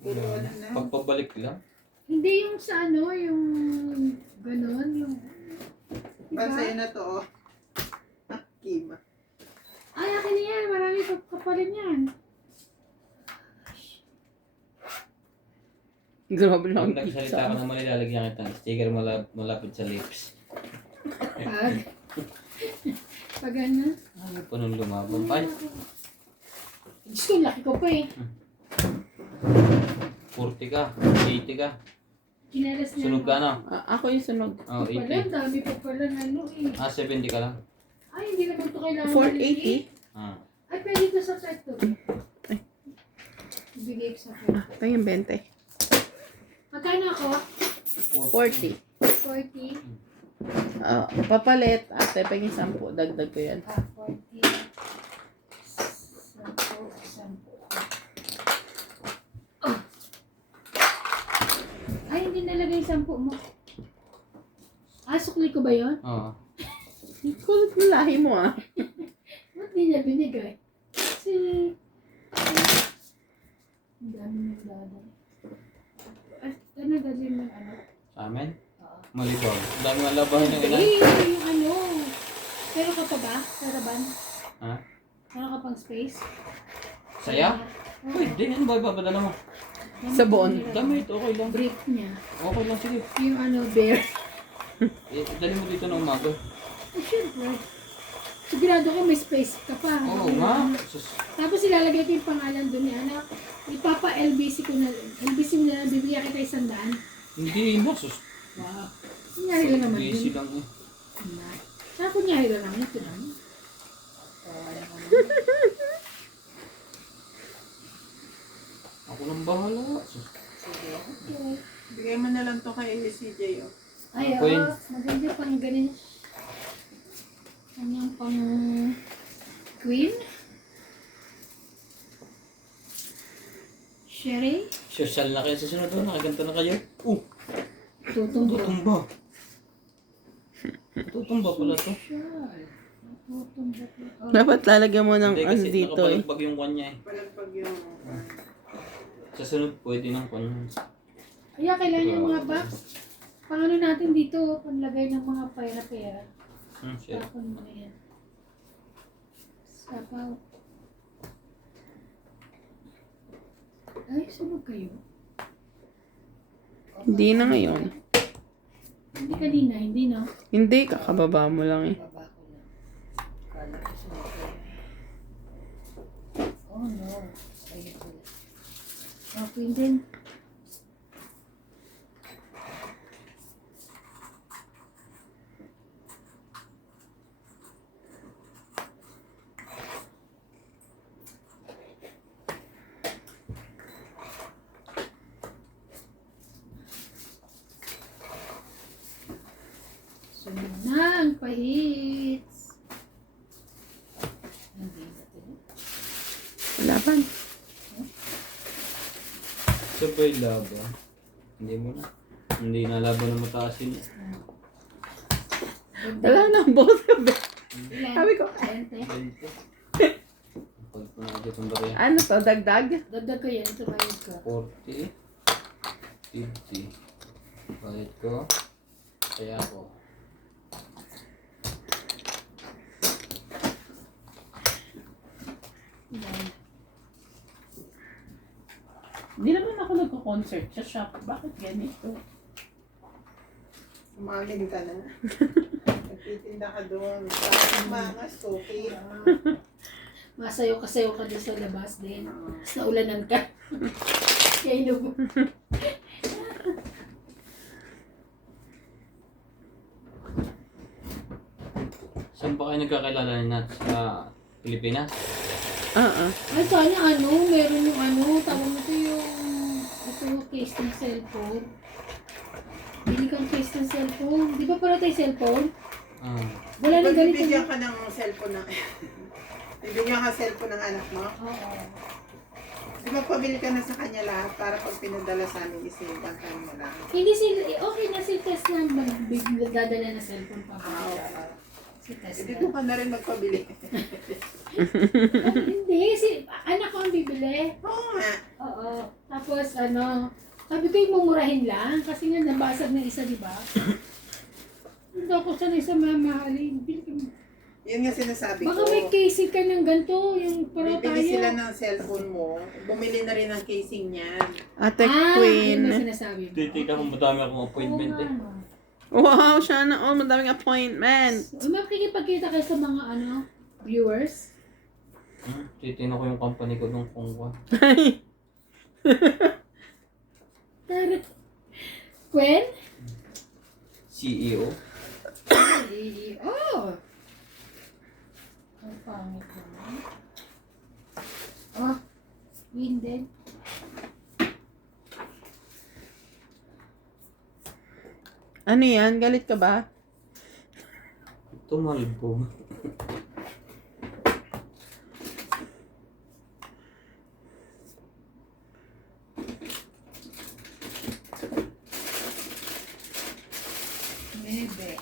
Puro wala na. Pagpabalik lang. Hindi yung sa ano, yung ganon, yung... Bansa'yo na to, oh. Kima. Ay, akin na yan. Marami kaparin yan. Grabe lang. Pag nagsalita ka naman, ilalagyan kita. Sticker malapit sa lips. Pag ano? Ayaw pa nung lumaban. Ay, Diyos ko, laki ko pa eh. 40 ka, 80 ka. Kinalas niya. Sunog ka na. Ako yung sunog. Oh, Pala, 80. dami pa pala na ano eh. 70 ka lang. Ay, hindi naman ito kailangan. 480. Ah. Ay, pwede ito sa set to. Ibigay ko sa akin. Ito yung 20. Magkano ako? 40. 40. Papalit. Ate, paging 10. Dagdag ko yan. 40. 10. Oh. Ay, hindi nalagay yung 10 mo. Sukli ko ba yun? Oo. Kulit mo lahi mo ah. Ba't di niya binigay? Kasi... Ang dami nang dadal. Ano dadalhin mo ano? Sa amin? Oo. Malibang. Ang dami nga labahan ng ilan. Yung ano. Pero ka pa ba? Karaban? Ha? Meron ka pang space? Saya? Pwede. Ano ba ipapadala mo? Sabon. Damit. Okay lang. Brief niya. Okay lang. Sige. Yung ano, bear. Dali mo dito na umaga. Siyempre. Sigurado ka may space ka pa. Oo nga. Tapos ilalagay ko yung pangalan doon niya. Anak, ipapa-LBC ko na. LBC mo na lang, bibigyan kita 100. Hindi na. Sus. Wow. Kunyari lang naman Busy yun. lang eh. Saka kunyari lang naman ito lang. Ako lang bahala. Sus. Sige. Okay. Bigay mo na lang to kay CJ, oh. Ay, Queen. maganda pang ganun. Kanyang pang queen. Sherry. Social na kayo sa sunod. Nakaganto na kayo. Tutumbo. Tutumba. Tutumba pala to. Tutumbo. Dapat lalagyan mo ng Hindi ano kasi dito eh. nakapalagbag yung kanya eh. Palagpag yung... Sa sunod pwede ng kanya. Kaya kailangan yung mga box. Pangano natin dito, panlagay ng mga pera-pera. Sure. Tapon mo na yan. Sapaw. Ay, sunog kayo. Hindi na ngayon. Hindi kanina, hindi no? Hindi, kakababa mo lang eh. Baba ko lang. Kala ko sunog kayo. Oh no. Ayun pala. Okay din. Sunod na ang pahits. laban. Hindi mo na. Hindi na laban na mataas yun. Wala na, boss. Ilan? Sabi ko, 20. 20. Pag panagod itong barya. ano to, dagdag? Dagdag ko yan. Ito bayad ko. 40. 50. Bayad ko. Kaya ako. Ilan? Hindi naman ako nagko-concert sa shop. Bakit ganito? Umamin ka na. Nagtitinda ka doon. Parang mangas, okay. Masayo ka doon sa labas din. Tapos naulanan ka. Kaya inubo. Saan ba kayo nagkakilala na sa Pilipinas? Ay, sana meron yung tawag mo ito yung case ng cellphone. Bili kang case ng cellphone. Di ba para tayo cellphone? Ah. Wala nang ganito. Bibigyan ka ng cellphone ng... Bibigyan ka cellphone ng anak mo? Oo. Di ba pabili ka na sa kanya lahat para pag pinadala sa amin, isipan ka mo lang? Hindi sila, okay na si Tess na dadala na cellphone pa. Si Tess Hindi na. doon ka na rin magpabili. Hindi, anak ko ang bibili. Oo nga. Oo. Tapos sabi ko yung mumurahin lang kasi nga nabasag na isa, di ba? Hindi ako sanay sa mamahalin. Bili ka mo. Yun nga sinasabi Baka ko. may casing ka ng ganito, yung para tayo. Bibili sila ng cellphone mo, bumili na rin ng casing niyan. Ate Yun Queen. ang sinasabi mo. Titika kung madami akong appointment eh. Wow, siya na all. Madaming appointment. Makikipagkita kayo sa mga viewers. Titignan ko yung company ko nung kungwa. Tara. Gwen? CEO. Oh! Ang pangit naman. Oh, win din. Ano yan? Galit ka ba? Tumalbo. Maybe.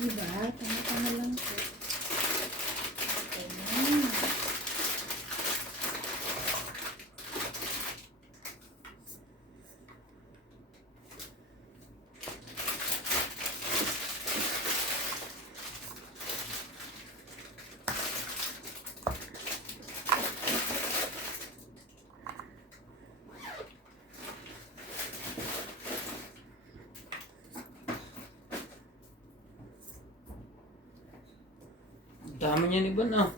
Diba? Tama-tama lang po. Ayan. Dami niyan iba na.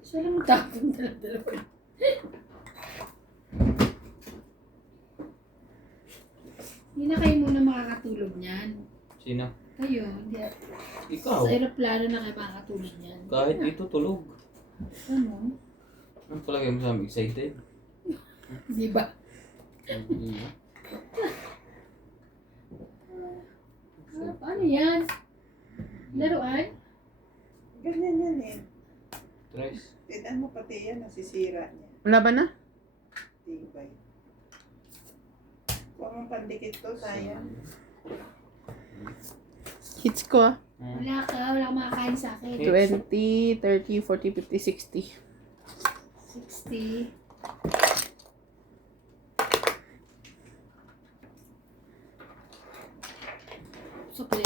Siya lang magtapon dalawa. Hindi na kayo muna makakatulog niyan. Sino? Kayo, hindi. Ikaw. Sa aeroplano na kayo makakatulog niyan. Kahit dito tulog. Ano? Ano palagi mo sa amin? Excited? Di ba? Hindi. Paano yan? Laruan? Ganyan yan eh. Tres. Tignan mo pati yan, nasisira niya. Wala ba na? Tibay. Huwag mong pandikit to, sayang. Hits ko ah. Wala ka makakain sa akin. 20, 30, 40, 50, 60. 60. Sukli.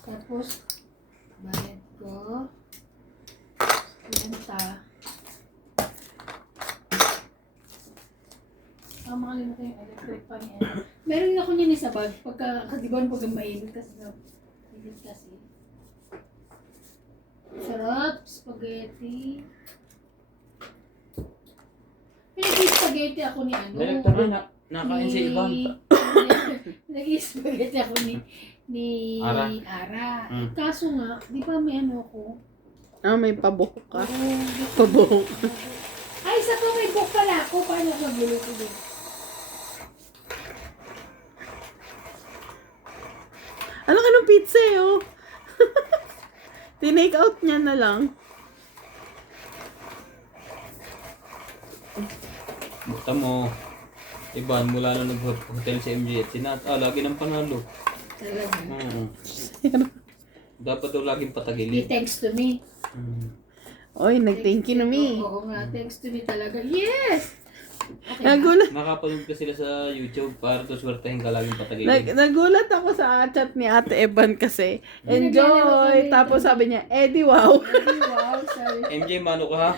Tapos, bayad ko. Renta. Makalimutan yung electric pan yan. Meron ako niyan sa bag. Pagka mainit kasi na. Mainit kasi. Sarap. Spaghetti. Pinag-spaghetti ako ni Direkta na. Nakain si Ivan. Nag-spaghetti ako ni Ara. Ara. Mm. Kaso nga, di ba may ano ako? May pabuhok ka. Oo, Pabuhok. ay, isa pa may book pala ako. Paano ako magluluto din? Ano ka ng pizza eh, oh? Tinake out niya na lang. Bukta mo. Ivan, mula na nag-hotel si MJ at sinat. Lagi ng panalo. Talaga. Oo. Dapat daw laging He patagilid. thanks to me. Oy, nag-thank you na me. Oo nga, thanks to me talaga. Yes! Okay. Nagulat. Nakapanood ka sila sa YouTube para to swertehin ka laging patagilid. Nagulat ako sa chat ni Ate Evan kasi. Naglalaro Enjoy! kami. Tapos sabi niya, Eddie, wow! Ay, wow, sabi. MJ, mano ka ha?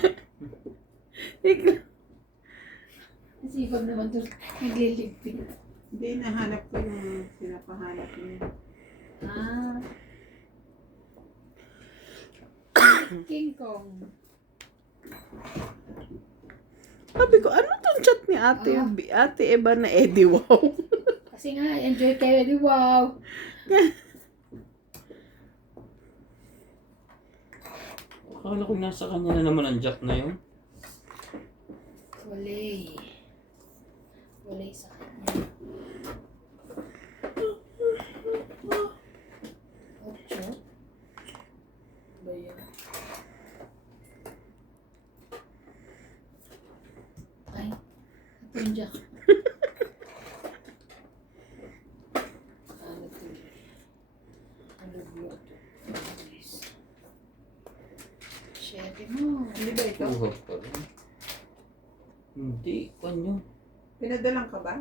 Sipag naman to. Nagliligpit. Hindi, nahanap ko yung pinapahanap niya. Ah. King Kong. Sabi ko, ano tong chat ni Ate Evan na Eddie, wow? Kasi nga, enjoy kayo. Di wow. Akala ko nasa kanya na naman ang jack na yun. Walay. Walay sa kanya. 8. Ba yun? Ay, ito yung jack. Ano to? Ano ba ito? Siyete mo. Hindi ba ito? Tuhap pa rin. Hindi, kanyo. Pinadalang ka ba?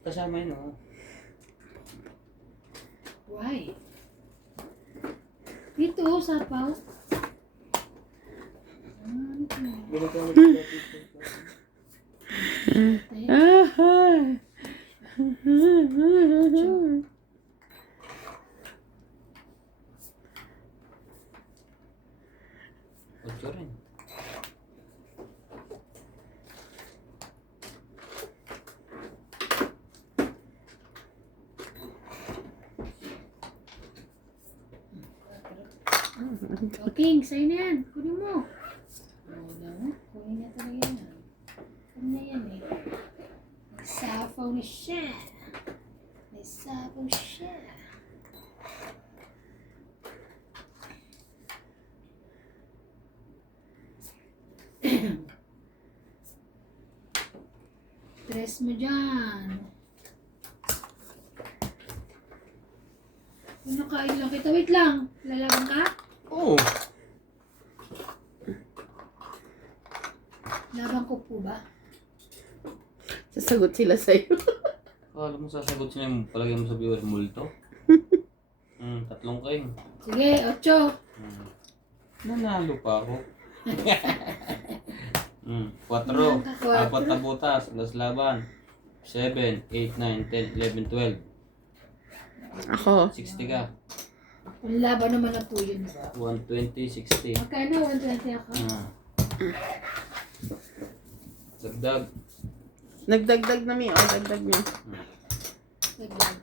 Kasama yun oh. Why? Dito, sapaw. Ano ito? Aha! Ocho rin. Okay, sa'yo na yan. Kunin mo. Oo na. Kunin na talaga yan. Kunin na yan eh. Nagsapaw na siya. Nagsapaw siya. Tres mo dyan. Nakain lang kita. Wait lang. Lalaban ka? Oo. Laban ko po ba? Sasagot sila sa'yo. Akala mo sasagot sila yung palagay mo sa viewer multo? Tatlong kayo. Sige, 8. Nanalo pa ako. 4. Kuwatro. 4 na butas. Alas laban. 7, 8, 9, 10, 11, 12. Ako. 60 ka. Ang laban naman na po yun. 120, 60. Magkano? 120 ako. Dagdag. Nagdagdag na mi. Dagdag niya. Dagdag.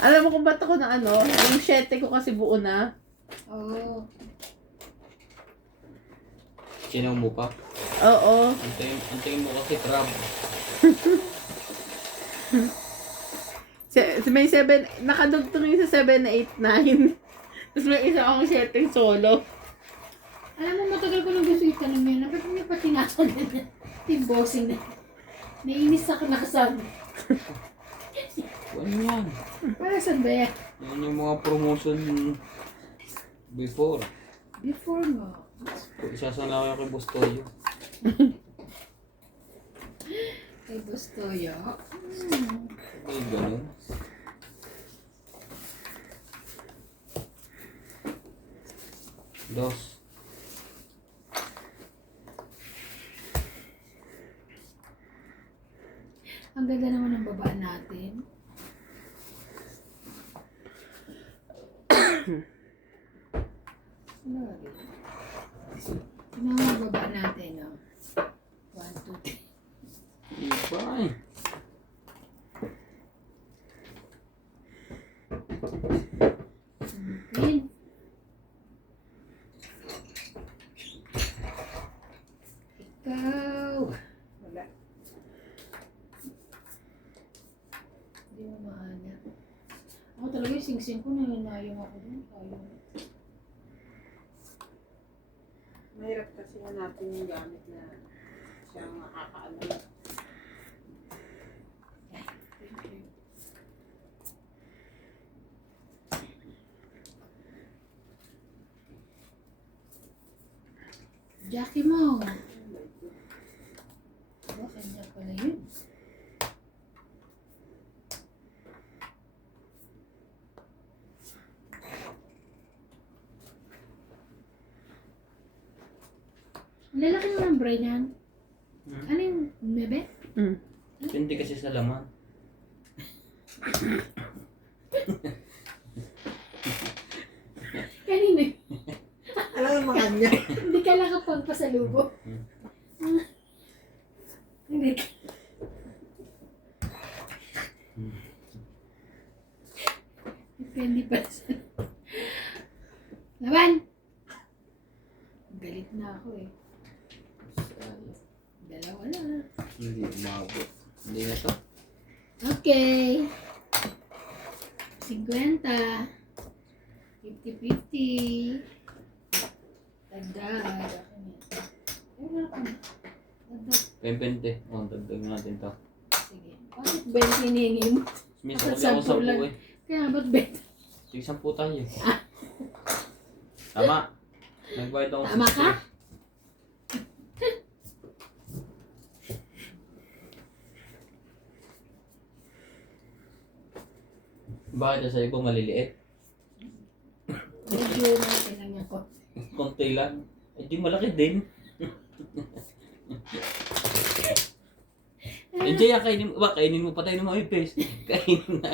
Alam mo kung ba't ako na ano? Yung 7 ko kasi buo na. Oo. Sinaw mo pa. Oo. Antayin mo kasi crab. May 7, nakadugtong yung sa 7 na 8, 9. Tapos may isa akong 7 solo. Alam mo, matagal ko nang gusto itanong yun. Bakit hindi pa tinatanong yung bossing na? Naiinis ako nakasama. Ano yan? Para saan ba yan? Yan yung mga promotion before. Before nga. Isasalaw ako kay Bustoyo. Kay Bustoyo. Ay, ganun. Dos. Ang ganda naman ng babaan natin. Ano ba? Ano ang baba natin, no? Hindi mo mahanap. Ako talaga yung sing-sing ko, nananayong ako dun. Ayaw. Mahirap kasi natin yung gamit na siyang makakaano. Jackie mo. Aba, kanya pala yun. Ang lalaki mo ng brain yan. Ano yung bebe? Hindi kasi sa laman. Kanina. Alam mo mga niya. Hindi ka lang kapagpasalubog. Hindi ka. Depende pa sa... Laban! Galit na ako eh. Dalawa na. Hindi umabot. Hindi na to. Okay. 50. 50-50. Dagdag. Wala ka na. Dagdag. 20. Oh, dagdag natin to. Sige. Bakit 20 hinihingi mo? Minsan kasi Sampu ako 10 lang. eh. Kaya ba't 20? Sige, 10 tayo eh. Tama. Nagbayad ako Tama ka? Bakit sa iba maliliit? Medyo natin lang niya ko. Konti lang. Eh di malaki din. Eh di kainin mo. Ba, kainin mo patay ng mga ipis. Kainin na.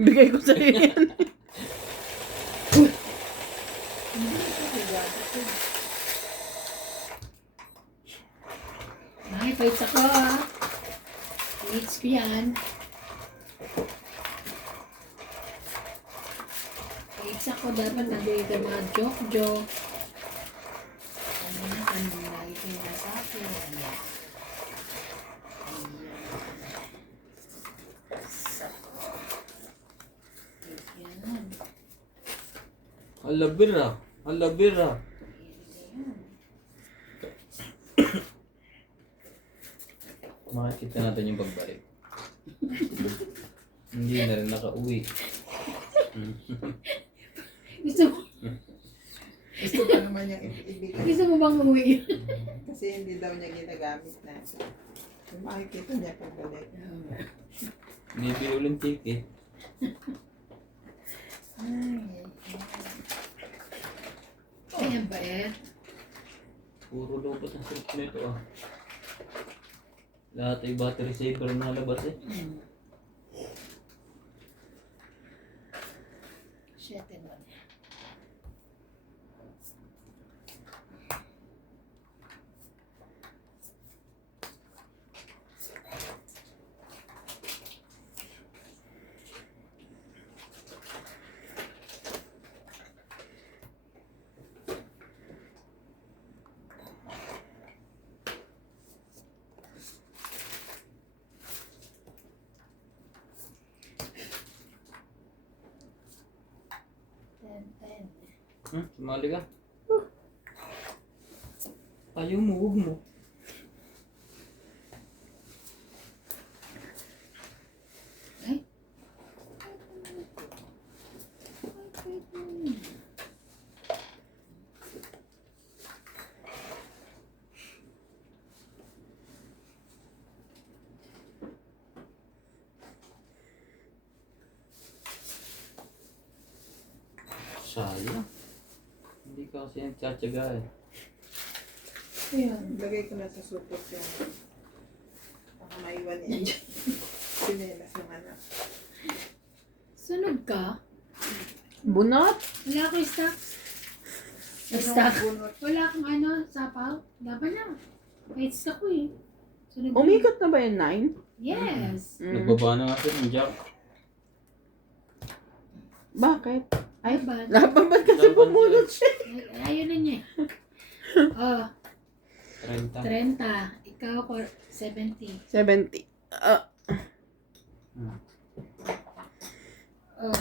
Bigay ko sa'yo yan. Nakipahits ako ah. Hits ko yan. Hits ako dapat nabigay ka mga joke-joke. Ano na, ano lagi kayo nasa akin. Ayan. Ayan. Alabira. Alabira. Makikita natin yung pagbalik. Hindi na rin nakauwi. Gusto mo, Gusto pa naman niyang ibigay. gusto mo bang uwi? Kasi hindi daw niya ginagamit na. Kung makikita niya pagbalik. Hindi uling ticket. Ayan ba eh? Puro lobot ang silip nito ah. Lahat ay battery saver na labas eh. Shit, ano? Sumali ka. Ayaw mo, huwag mo. Ay. Sayang. Hindi ka kasi nagtsatsaga eh. Ayan. Lagay ko na sa supot yung baka maiwan niya dyan. Sinelas ng anak. Sunog ka? Bunot? Wala akong stock. Stock? Wala akong ano, sapaw. Laban na. Kahit stock ko eh. Sunog ka. Umikot na ba yung 9? Yes. Nagbaba na nga sir ng jack. Bakit? Ay, Laban. laban ba't kasi Laban bumulot siya? Ayaw na niya. Oh, 30. 30. Ikaw ko 70. 70. Oh,